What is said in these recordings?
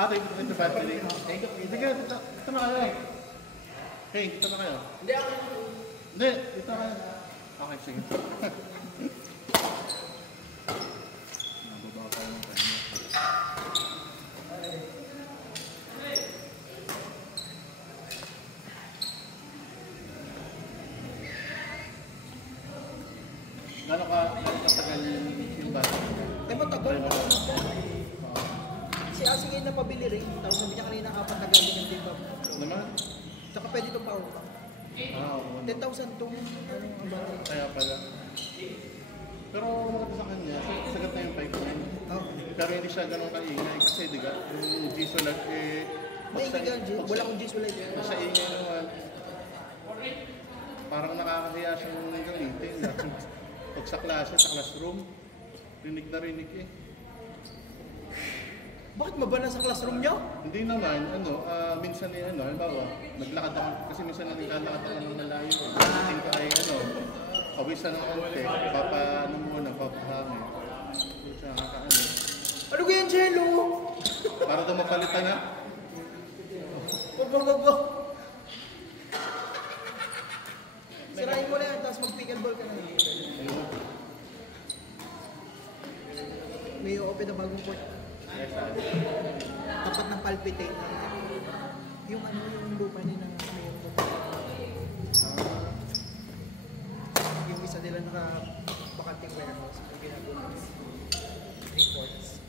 Ate, ito battery. Hindi ka, dito na kayo. Hey, dito na kayo. Hindi ako. Hindi, dito na kayo. Okay, sige. Nababa ka ng kanya. Gano'n katagal yung battery? Eh, matagal na ako. Si Asing ay napabili rin. Tapos sabi niya kanina 4 na galing yung timbang. Naman? Tsaka pwede itong power bank. Oo. 10,000 itong ang battery. Kaya pala. Pero maganda sa kanya, sagat na yung bike niya. Oh. Pero hindi siya ganun kaingay kasi diga, yung G-Solar Hindi ka, wala akong G-Solar. Sa ingay naman, parang nakakahiya siyang gamitin. Pag sa klase, sa classroom, rinig na rinig eh. Bakit mabana sa classroom niyo? Hindi naman, minsan eh, halimbawa, naglakad ako, kasi minsan naglalakad ako ng malayo. Tingin ko ay, pawisan ng konti, papahangin. Siya, nakakaano. Ano ko yan, Jello? Para daw mapalitan na. Wag. Sirain mo na yan, tapos mag-pickleball ka na. May open na bagong court. Tapat ng palpitate. Yung lupa nila mayroon ko. Yung isa nila naka-bakanting warehouse. Ang ginagawa 3 courts.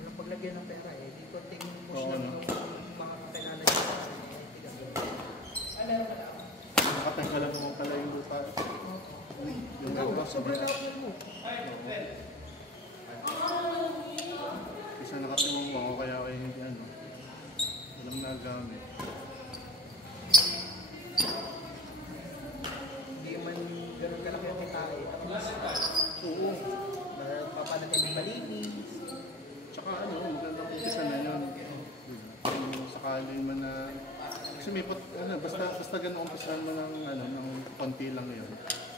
Walang paglagyan ng pera eh. Di konting push lang yung mga kailangan nyo. Nakatanggal lang mo pala yung lupa. Yung lupa. Sobrang lawak mo. Isa nakatumong ako kaya kayo hindi walang nagamit. Hindi man ganun kalaki ang kitain. Oo. Papanatay ng malinis. Tsaka magandang umpisa na yun. Kung sakali man na... Kasi may basta ganun umpisahan mo ng konti lang yun.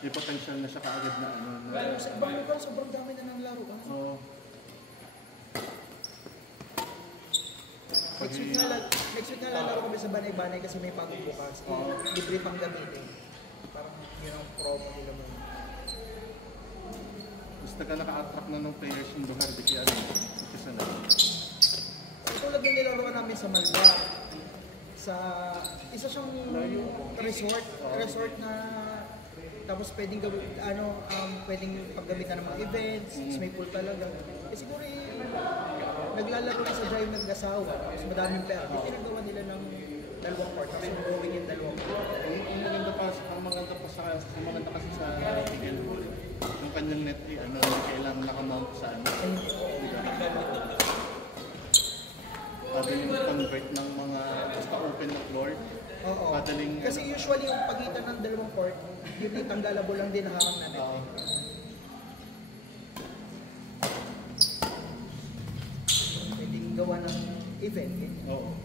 May potential na siya kaagad na Pero sa ibang lugar, sobrang dami na ng laro. Oo. Next week na lalaro kami sa Banay-Banay kasi may pagod bukas. Libre pang gamitin. Parang yun ang promo nila mo. Basta ka naka-attract na ng players yung lugar, di kaya umpisa na. Tulad ng nilaruan namin sa Malba. Isa siyang resort na tapos pwedeng pwedeng paggamitan ng mga events, may pool talaga. Siguro naglalaro na sa Drive Nag-asawa, mas madaming pera. Pinagawa nila ng 2 court, tapos gawin yung 2 court. Ang maganda kasi sa pickleball, yung kanyang net kailangan nakamount sa Padaling convert ng mga basta open na floor. Oo. Padaling, kasi usually yung pagitan ng 2 court, yung tanggalable lang din harang na net. Pwedeng gawa ng event. Oo.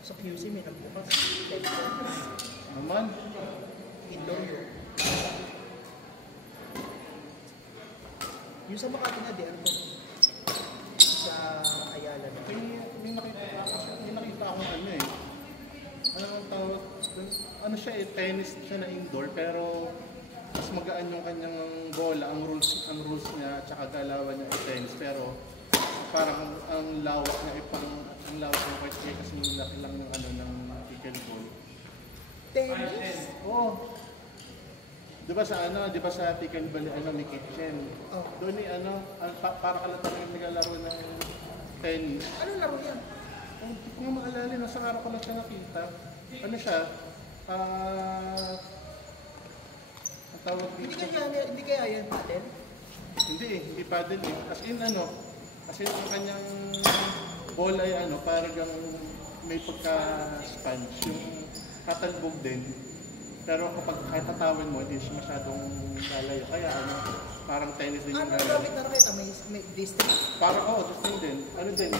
Sa QC may nagbukas. Naman? Indoor yun. Yung sa Makati na di, sa Ayala na. May nakita akong ang tawag? Siya tennis siya na indoor pero mas magaan yung kanyang bola, ang rules niya at saka galawan niya tennis pero parang ang lawak niya ang lawak ng court niya kasi laki lang ng pickleball. Tennis? Oo. Di ba sa pickleball may kitchen? Oh. Doon para kalatan yung naglalaro ng tennis. Anong laro yan? Hindi ko nga maalala, nasa araw ko lang siya nakita. Ano siya? Ang tawag dito. Hindi kaya yan paddle? Hindi paddle eh. As in ang kanyang ball ay parang may pagka-sponge. Yung katalbog din. Pero kapag kahit tatawin mo, hindi siya masyadong lalayo. Kaya parang tennis din yung gano'n. Gamit na nakita? May distance? Parang, distance din.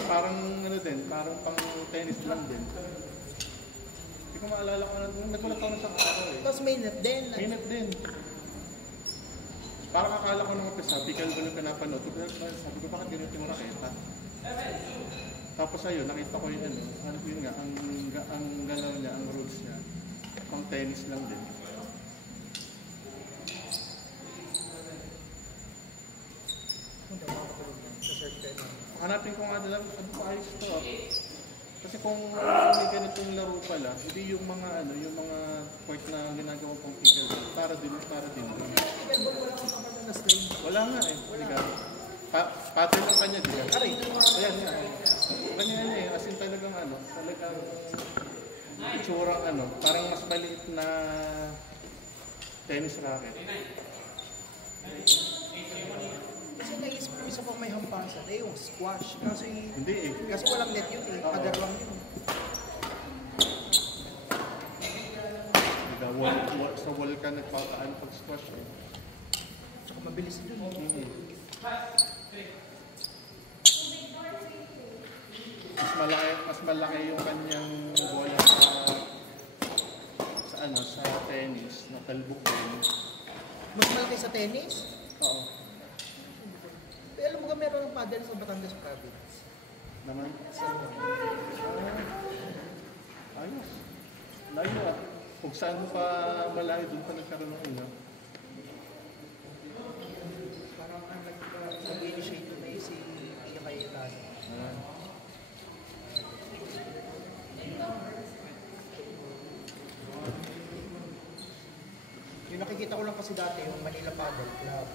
Parang pang tennis lang din. Hindi ko ko maalala kung ano. Nagulat ako na sa araw eh. Tapos may net din. Mainit din. Parang akala ko nung umpisa, pickle ko nung pinapanood. Sabi ko, bakit ganito yung raketa? Tapos ayun, nakita ko yung ano yun nga, ang galaw niya, ang rules niya. Pang tennis lang din. Punta mo ako sa search tayo. Hanapin ko nga nila, ano pa ayos to ah. Kasi kung may ganitong laro pala, hindi yung mga yung mga part na ginagawa pang pickle, para din. Pickleball wala kang kapag na string. Wala nga eh, hindi ka. Pattern lang kanya, di ba? Aray. Ayan nga. Ganyan eh, as in talagang talagang itsurang parang mas maliit na tennis racket. Kasi naisip ko isa pang may hampasan, yung squash. Hindi eh. Kasi walang net yun eh, pader lang yun. Diba, sa wall ka nagpataan pag squash eh. Tsaka mabilis yun. Mas malaki yung kanyang bola sa tennis, na talbog din. Mas malaki sa tennis? Oo. Pero alam mo ka meron ng paddle sa Batangas Province. Naman? Ayos. Layo ah. Kung saan mo pa malayo, doon pa nagkaroon ng Parang nag-initiate na si Iya Cayetano. Yung nakikita ko lang kasi dati, yung Manila Paddle Club.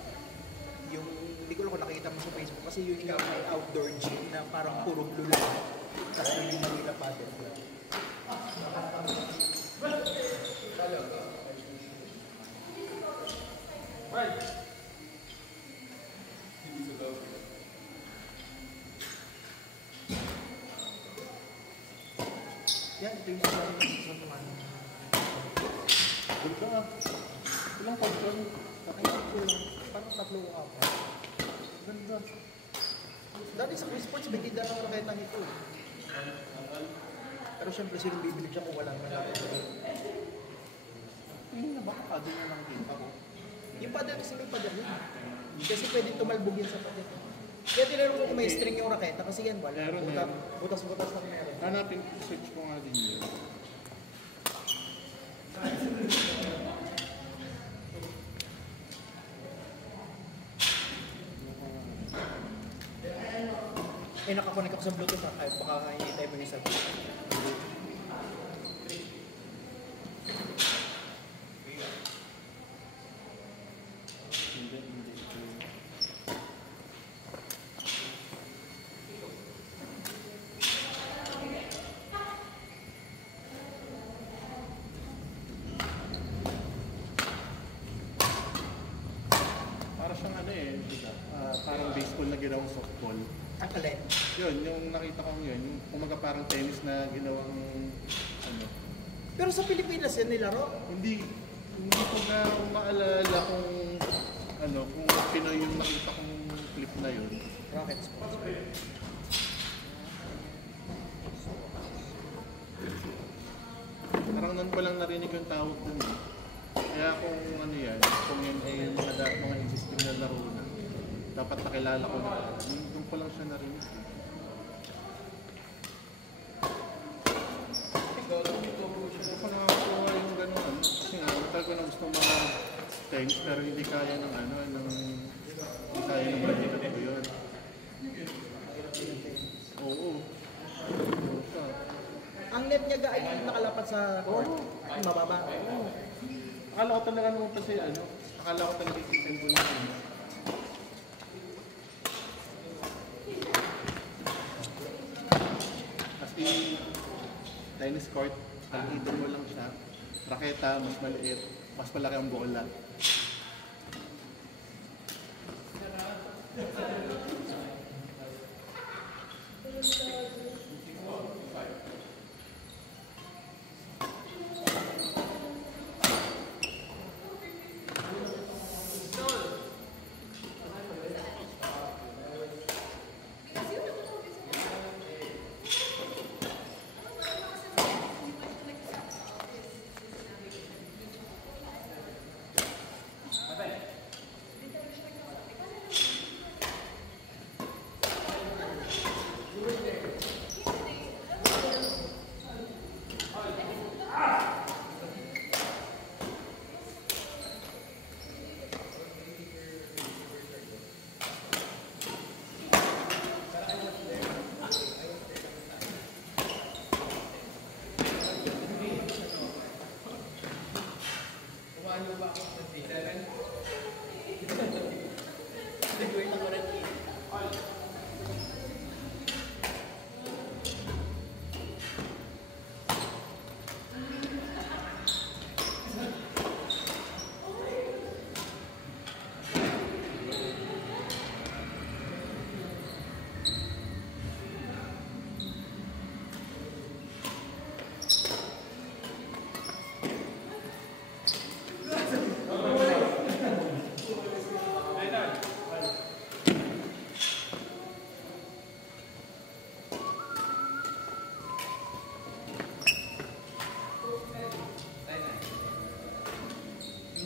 Yung, hindi ko lang kung nakikita mo sa Facebook kasi yun yung may outdoor gym na parang puro blue lang. Tapos yun yung Manila Paddle Club. Yan, ito yung sa mga Doon ka ah. Ilang control? Nakaisip ko lang, parang 3 o 4. Ganda. Dati sa Chris Sports, may tinda ng raketa nito. Pero syempre, sino bibili siya kung walang malaki? Hindi na baka paddle na lang kita ko. Yung paddle kasi may paddle yun. Kasi pwede tumalbog yan sa paddle. Kaya tinanong ko kung may string yung raketa kasi yan wala. Meron na yan. Butas-butas lang meron. Hanapin, search ko nga din yun. Nakakonek ako sa Bluetooth ha, kahit baka hindi tayo mag-isap. Hindi. Para siyang diba? Parang baseball na ginawang softball. Ang alin? Yun, yung nakita ko yun, yung kumaga parang tennis na ginawang Pero sa Pilipinas yan nilaro. Hindi ko na maalala kung kung Pinoy yung nakita kong clip na yun. Rocket Sports. Parang nun ko lang narinig yung tawag dun eh. Kaya kung kung yun ay mga existing na laro na, dapat nakilala ko na. Doon ko lang siya narinig. Hindi ko nakakuha yung gano'n. Kasi matagal ko na gusto mga things pero hindi kaya ng hindi kaya ng budget ko yun. Oo. Ang net niya ay nakalapat sa court. Mababa. Akala ko talaga nung kasi akala ko talaga ikikin ko na Kasi tennis court, pag-idol mo lang siya, raketa, mas maliit, mas malaki ang bola.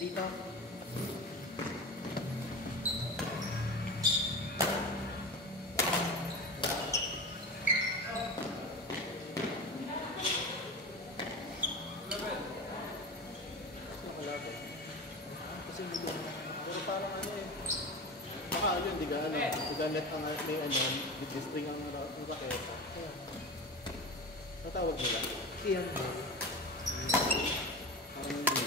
Dito. Kasi hindi mo Pero parang ano eh. Baka yun, di ka ano. Di ka net ang may ano, with string ang raketa. Natawag nila. iyan. Parang hindi.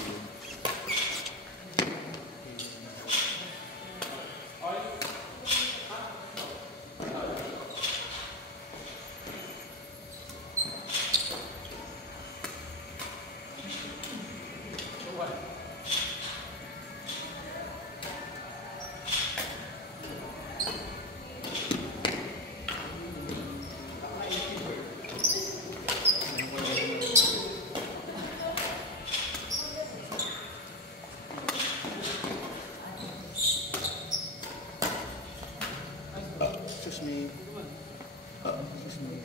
Excuse me. Excuse me.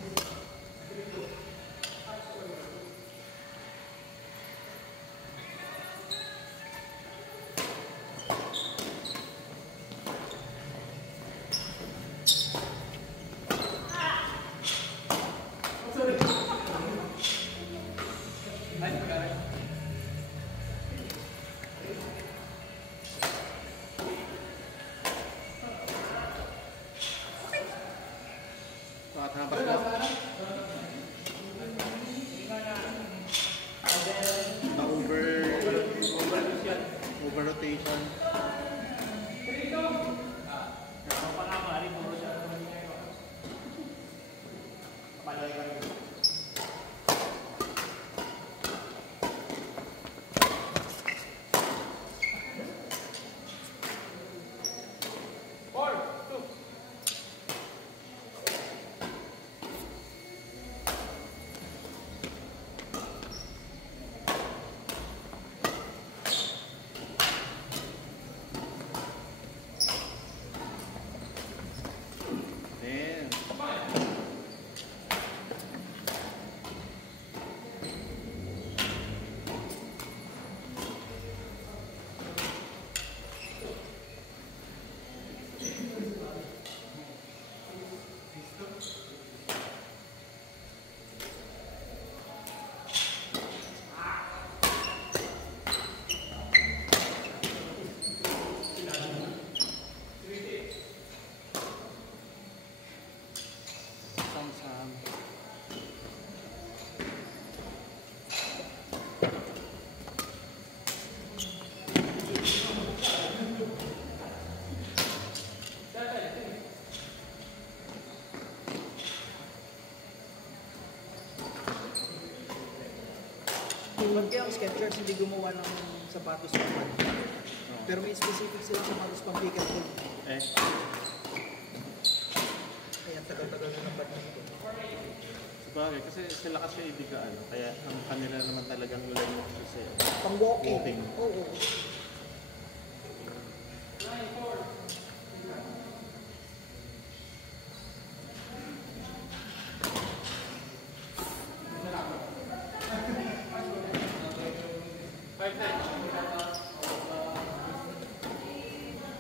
Nakatapas na. Over rotation. Pag kaya ang Skechers hindi gumawa ng sapatos pang pad. Pero may specific silang sapatos pang pickleball. Eh, Kaya ang tagal-tagal na ng badminton. sabagay, kasi sila kasi hindi ka ano, kaya ang kanila naman talagang line mo kasi Pang walking. Walking. Oo.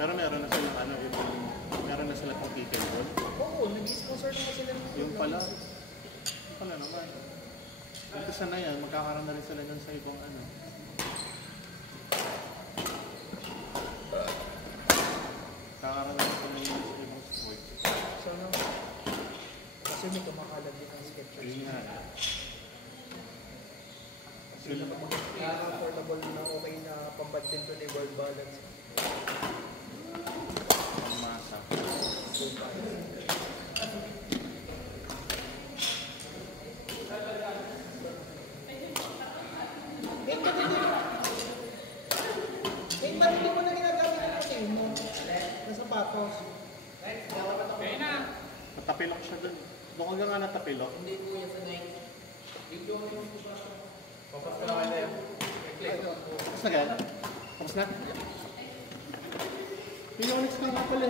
pero meron na silang ano, meron na silang pang pickleball. Oo, nag-sponsor naman sila ng Yung pala naman. Umpisa na yan, magkakaroon na rin sila dun sa ibang ano. Kakaroon na rin sila dun sa ibang sport. Sana. Kasi may kumakalag din ang Skechers. Yun nga. Sila pa mag Portable na okay na pambadminton ni world balance. Masa. Hindi mo na ginagamit ang protein mo na sapatos. Natapilok siya dun. Doon ka nga natapilok. Hindi po yan sa Nike. Video ko yung Tapos na gan? Tapos na? Yung next na nga pala